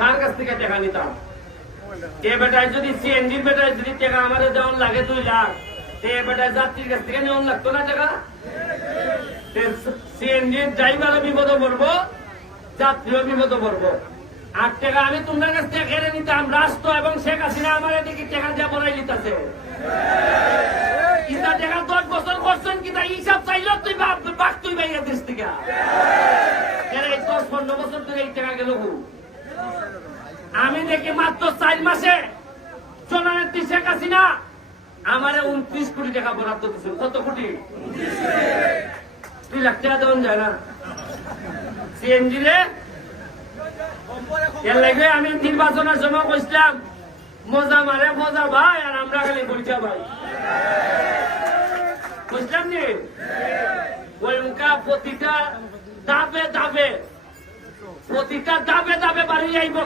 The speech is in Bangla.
কার কাছ থেকে টাকা নিতাম? এ বেটায় যদি সিএনজির বেটায় যদি টাকা আমাদের দেওয়ান লাগে 2 লাখ, এ বেটায় যাত্রীর কাছ থেকে নেওয়ান লাগতো না টাকা? সিএনজির ড্রাইভারও বিপদে পড়বো, যাত্রীও বিপদে পড়বো। 8 টাকা আমি তোমার কাছ থেকে কেড়ে নিতাম, রাষ্ট্র এবং শেখ হাসিনা আমার এদিকে টাকা দিয়ে বড়াই নিতেছে। ইটা টাকা 10 বছর করছেন কিনা হিসাব চাইল তুই বাক তুই বাইরে দেশ থেকে। এই 10-15 বছর ধরে এই টাকা গেল। আমি দেখি মাত্র 4 মাসে জননেত্রী শেখ হাসিনা আমারে 29 কোটি টাকা বরাদ্দ দিচ্ছেন। কত কোটি? 2 লাখ টাকা দেওয়া যায় না সিএনজি রে। এর লাগে আমি নির্বাচনের সময় কইছিলাম মজা মারে মজা ভাই, আর আমরা খালি বলছা ভাই বুঝলাম নি। ওই মুখা প্রতিটা দাবে দাবে বাড়ি যাইব।